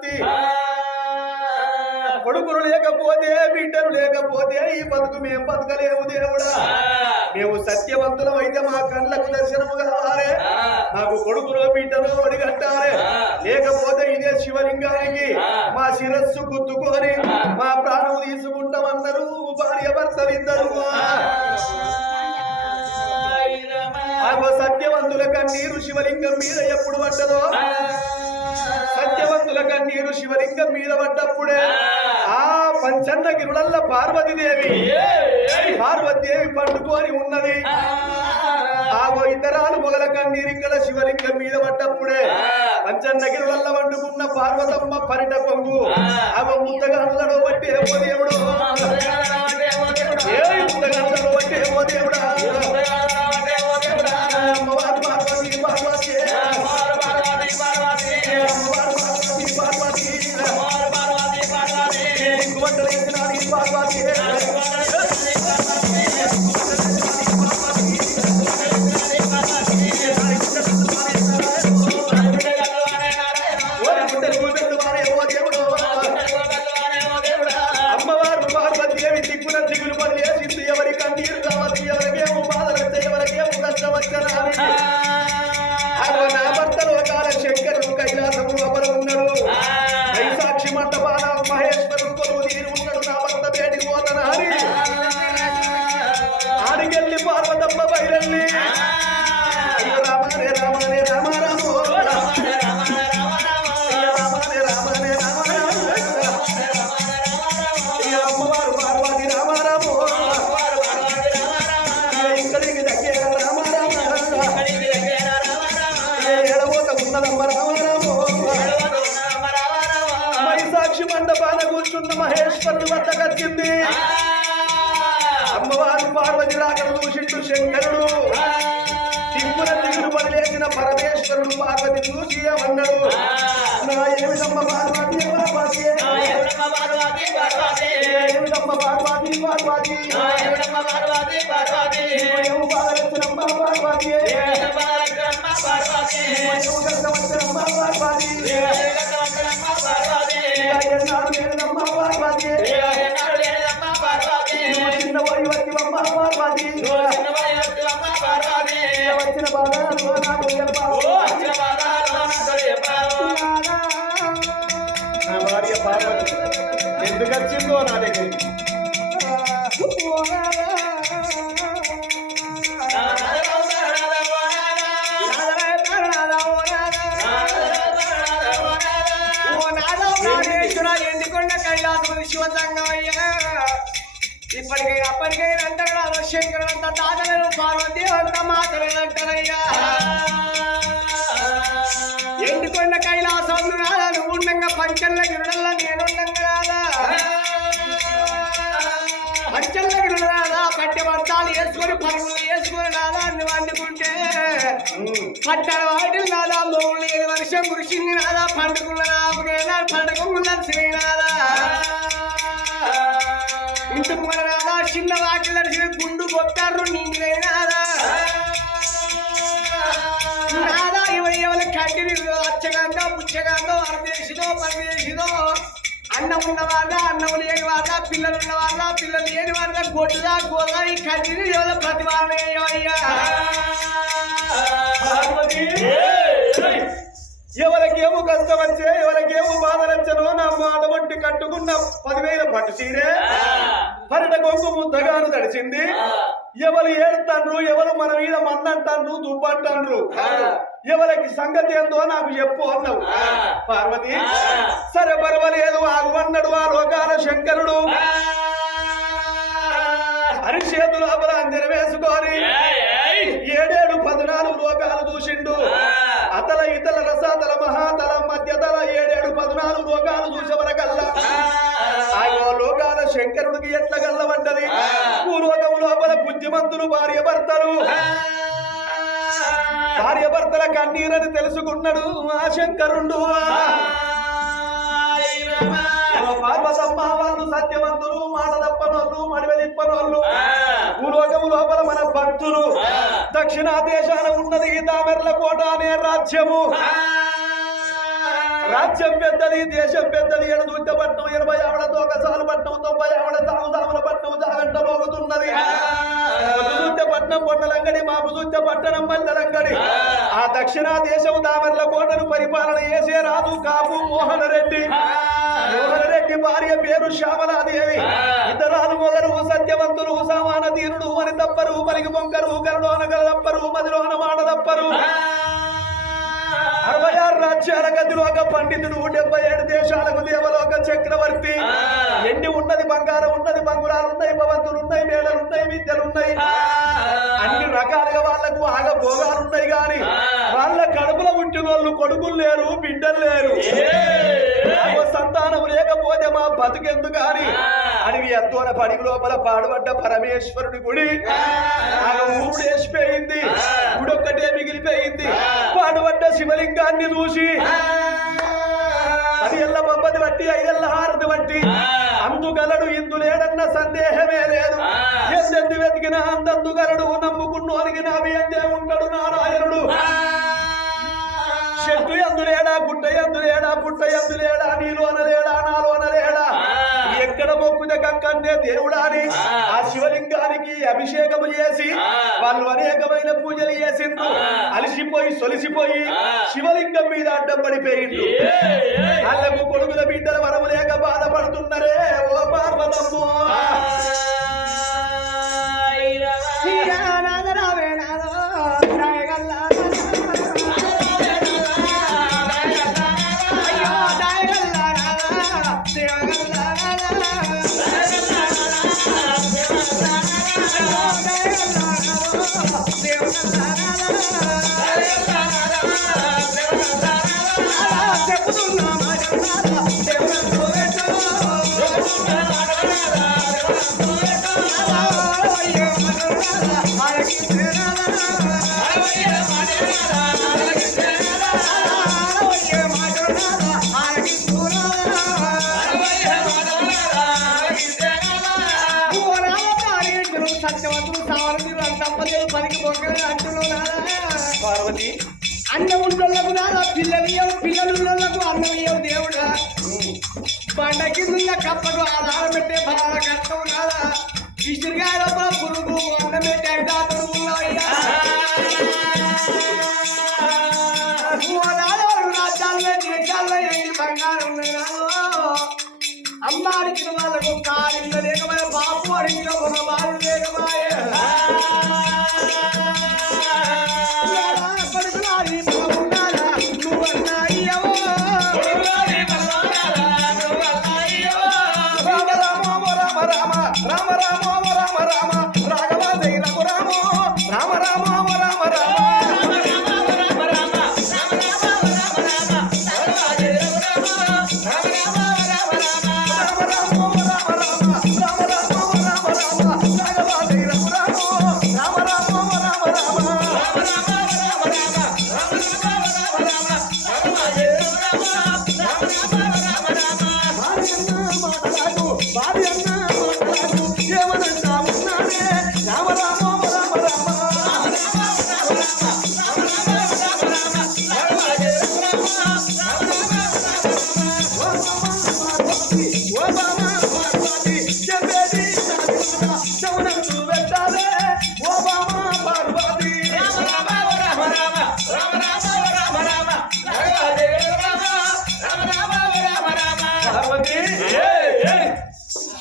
పార్వతి కొడుకులు లేకపోతే బిడ్డలు లేకపోతే ఈ బతుకు మేము బతకలేము దేవుడా. మేము సత్యవంతులం అయితే మా కళ్ళకు దర్శనము కావాలి, మాకు కొడుకులో బిడ్డలో ఒడిగట్టాలి. లేకపోతే ఇదే శివలింగానికి మా శిరస్సు గుద్దుకొని మా ప్రాణం తీసుకుంటామన్నారు భార్య భర్తలిద్దరు. సత్యవంతుల కన్నీరు శివలింగం మీద ఎప్పుడు పడ్డదో, సత్యవంతుల కన్నీరు శివలింగం మీద పడ్డప్పుడే ఆ పంచన్నగిరులల్ల పార్వతీదేవి పండుకొని ఉన్నది. ఆ ఇతరాలు మొగల కన్నీరు ఇక్కడ శివలింగం మీద పడ్డప్పుడే పంచన్నగిరులల్ల వండుకున్న పార్వతమ్మ పరిట పొంగు అవ ముద్దగడలో బట్టి ఏమో దేవుడు, ఏ ముద్దగడలో బట్టి ఏమో దేవుడా. అమ్మవారు పార్వతి పార్వతి అమ్మవారు పార్వతీదేవి దిక్కున దిగులు పని చేసింది. ఎవరి కన్నీరు కావచ్చు, ఎవరికేమో బాధలు వచ్చాయి, ఎవరికేమో కష్టం వచ్చారు. నా భర్త లోకాల శంకరుడు కైలాసము లోపల ఉన్నాడు. వైశాక్షి మంటపాన మహేశ్వరుడు కొలువు తీరి ఉన్నాడు. నా భర్త బయటికి పోతాను అని ఆడికెళ్ళి పార్వతమ్మ బయలెళ్ళి రామనే రామనే రామారాము రామనే రామనే రామారాము అమ్మవారు పార్వతి రామారాము ఇక్కడికి దగ్గర రామారాము ఎడబోత ఉన్నదమ్మ రామారాము. వైశాక్షి మండపాన కూర్చున్న మహేశ్వరుడు వద్ద కచ్చింది. అమ్మవారు పార్వతి రాకను చూసిండు శంకరుడు. దిక్కున దిగులు పనిలేసిన పరమేశ్వరుడు పార్వతి చూసి అన్నాడు, నా ఏమిటమ్మ పార్వతి పార్వతి ఏమిటమ్మ పార్వతి పార్వతి ఏమి బాధలెత్తనమ్మ పార్వతి కష్టమచ్చనమ్మ పార్వతి పార్వతి చిన్న పోయి వచ్చివమ్మ పార్వతి వచ్చిన బాధలు నాకు నా భార్య పార్వతి ఎందుకు వచ్చిందో నా దగ్గరికి. ఎండికొండ కైలాసం శివసంగమయ్యా ఇప్పటికైనా అప్పటికైనా అంటారు శంకరుడు అంత తాతలను పార్వతి అంత మాతలను అంటారయ్యా. ఎండికొండ కైలాసం రాదా నువ్వు ఉండగా పంచల్ల గిరుడల్లా నేనుండగా రాదా, పంచల్ల గిరుడు రాదా పట్టె వర్తాలు వేసుకొని పరుగులు వేసుకొని రాదా నువ్వు వండుకుంటే పట్టణ వాటిలు రాదా మొగుళ్ళు ఏది వర్షం కురిసింది రాదా పండుగల పండుగ ఉన్నది రాదా ఇంటి ముంగర రాదా చిన్న వాకిలు నడిచి గుండు కొట్టారు నీరైనాదా రాదా ఎవరి కడ్డి అచ్చగాందో పుచ్చగాందో అరదేశిదో పరదేశిదో అన్నం ఉన్నవాళ్ళ అన్నం లేని వాళ్ళ పిల్లలు ఉన్నవాళ్ళ పిల్లలు లేని వాళ్ళ గొడ్డుదా గోదా ఈ కడ్డిని ఎవరు ప్రతిభావే అయ్యా. ఎవరికేమో కష్టం వచ్చే ఎవరికేమో బాధలచ్చనో నా మాట బట్టి కట్టుకున్న 10,000 పట్టు చీరే పరిట కొంగు ముద్దగాను తడిచింది. ఎవరు ఏడుతాండ్రు, ఎవరు మన మీద మందంటాండ్రు, దుబ్బంటాండ్రు, ఎవరికి సంగతి ఏందో నాకు చెప్పు అన్నావు పార్వతి. సరే పర్వాలేదు ఆగు అన్నాడు ఆ లోకాల శంకరుడు. అరిచేతులు అపరాంజన వేసుకొని 7-14 లోకాలు చూసిండు. అతల ఇతల రసాతల మహాతల మధ్యతల 7-14 లోకాలు చూసేవరకల్లా ఆయో లోకాల శంకరుడికి ఎట్ల గల్లబడ్డది. భూలోకము లోపల బుద్ధిమంతులు భార్య భర్తల కన్నీరని తెలుసుకున్నాడు ఆ శంకరుడు. పార్వతమ్మ వాళ్ళు సత్యవంతులు, మాట తప్పనోళ్ళు, మడివెలిప్పనోళ్ళు. భూలోకము లోపల మన భక్తులు. దక్షిణ దేశాన ఉన్నది తామెర్ల కోట అనే రాజ్యము. రాజ్యం పెద్దది దేశం పెద్దది ఎడదూత పట్నం 80 ఆవిడ తోకసాలు పట్నం 90 ఆవిడ సాముదాముల పట్నం జాగంట మోగుతున్నది పొద్దుదూత పట్నం పొట్టలంగడి మా బుదూత పట్టణం మల్లలంగడి ఆ దక్షిణ దేశం దామర్ల కోటను పరిపాలన చేసే రాజు కాపు మోహన రెడ్డి భార్య పేరు శ్యామలాదేవి ఇతరాలు మొగరు సత్యవంతులు సమాన తీరుడు అని తప్పరు మరికి పొంకరు గరుడోన గలదప్పరు మదిలోన మాడదప్పరు 66 రాజ్యాల గదిలో ఒక పండితుడు 77 దేశాలకు దేవలోక చక్రవర్తి ఎండి ఉన్నది బంగారం ఉన్నది బంగురాలు ఉన్నాయి భవంతులు ఉన్నాయి మేడలు ఉన్నాయి విద్యలు ఉన్నాయి అన్ని రకాలుగా వాళ్లకు ఆగా భోగాలు ఉన్నాయి గాని వాళ్ళ కడుపులో పుట్టిన వాళ్ళు కొడుకులు లేరు బిడ్డలు లేరు సంతానం లేకపోతే మా బతుకెందుకు గాని అడిగి ఎద్దోల పడికి లోపల పాడుబడ్డ పరమేశ్వరుడి గుడి ఊరు వేసిపోయింది గుడి ఒక్కటే మిగిలిపోయింది పాడుబడ్డ శివలింగాన్ని చూసి 10 ఏళ్ల బొబ్బది బట్టి 5 ఏళ్ల హారతి బట్టి అందుగలడు ఇందులేడన్న సందేహమే లేదు ఎందెందు వెతికిన అందందుగలడు నమ్ముకున్నోనికి నావి అందే ఉంటాడు నారాయణుడు చెట్టు ఎందులేడా గుట్ట ఎందులేడా పుట్ట ఎందులేడా నీలోనలేడా నాలోనలేడా ఎక్కడ మొక్కుద కక్కన్నే దేవుడా అని ఆ శివలింగానికి అభిషేకము చేసి వాళ్ళు అనేకమైన పూజలు చేసిండు అలసిపోయి సొలిసిపోయి శివలింగం మీద అడ్డం పడిపోయిండు వాళ్ళకు కొడుకుల బిడ్డల వరము లేక బాధపడుతున్నారే ఓ పార్వతమ్మో పార్వతి అన్నం ఉండోళ్ళకు నాదా పిల్లలకు అన్నం ఇయ్యవు దేవుడా బండ కింద కప్పకు ఆధారం పెట్టే బాగా కష్టం నాదా విసురుగా పురుగు అన్నం పెట్టే దాతడు రాజ్యాల్లో దేశాల్లో ఎండి బంగారం అమ్మ అడిగిన వాళ్ళకు కాలింద లేకపోయే బాబు అడిగిన ఒక బాలు లేకపోయే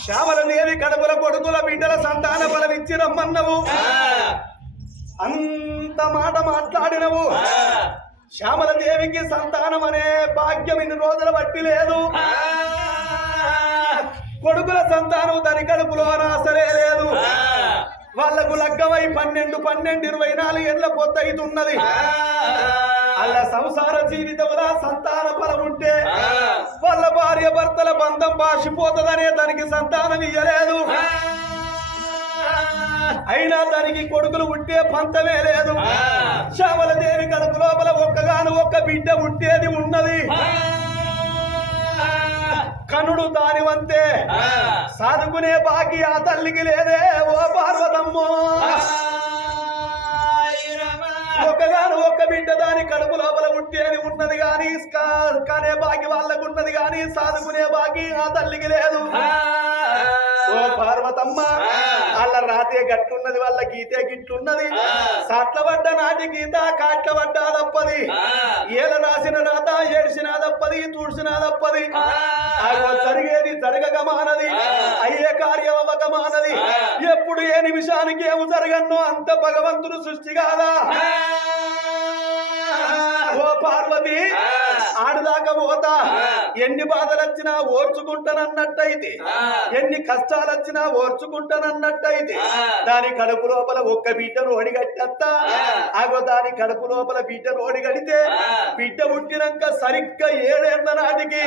శ్యామలదేవి కడుపుల కొడుకుల బిడ్డల సంతాన బలమిచ్చి రమ్మన్నవు అంత మాట మాట్లాడినవు శ్యామలదేవికి సంతానం అనే భాగ్యం ఇన్ని రోజుల బట్టి లేదు కొడుకుల సంతానం దాని కడుపులో సరే లేదు వాళ్లకు లగ్గమై 12 24 ఏళ్ల పొద్దయితున్నది అలా సంసార జీవితంలో సంతాన ఫలం ఉంటే వాళ్ళ భార్య భర్తల బంధం బాసిపోతుందనే దానికి సంతానం ఇయ్యలేదు అయినా దానికి కొడుకులు ఉంటే పంతమే లేదు శ్యామలదేవి కడుపు లోపల ఒక్కగాను ఒక్క బిడ్డ ఉంటేది ఉన్నది కనుడు దాని వంతే సాదుకునే బాకి ఆ తల్లికి లేదే ఓ పార్వతమ్మో ఒక్కగాను ఒక్క బిడ్డ దాని కడుపు లోపల ఉట్టి అని ఉన్నది గాని కనే బాకి వాళ్ళకు ఉన్నది గాని సాదుకునే బాకి ఆ తల్లికి లేదు ఓ పార్వతమ్మ వాళ్ళ రాతే గట్టున్నది వాళ్ళ గీతే గిట్టున్నది సాట్ల పడ్డ నాటి గీత కాట్ల పడ్డ తప్పది ఏల రాసిన రాత ఏడ్చిన తప్పది తుడిసిన తప్పది జరిగేది జరగక మానది అయ్యే కార్యం అవ్వక మానది ఎప్పుడు ఏ నిమిషానికి ఏమి జరగన్నో అంత భగవంతుడు సృష్టి కాదా ఓ పార్వతి ఆడదాకా పోతా ఎన్ని బాధలు వచ్చినా ఓర్చుకుంటానన్నట్టయితే ఎన్ని కష్టాలు వచ్చినా ఓర్చుకుంటానన్నట్టయితే దాని కడుపు లోపల ఒక్క బిడ్డను ఓడిగట్టేస్తా ఆగో దాని కడుపు లోపల బిడ్డను ఓడిగడితే బిడ్డ పుట్టినాక సరిగ్గా 7 ఏళ్ల నాటికి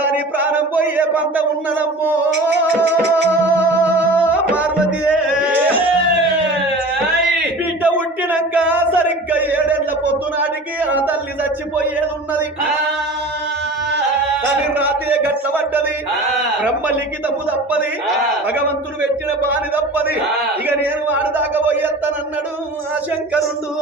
దాని ప్రాణం పోయి ఏ పంట ఉన్నదమ్మో పార్వతి బిడ్డ పుట్టినాక సరిగ్గా 7 ఏళ్ల పొద్దునాటికి ఆ తల్లి చచ్చిపోయేది ఉన్నది దాని రాత్రి గట్ల పడ్డది బ్రహ్మ లిఖితము తప్పది భగవంతుడు పెట్టిన బాని తప్పది ఇక నేను ఆడదాకా పోయేస్తానన్నాడు ఆ శంకరుడు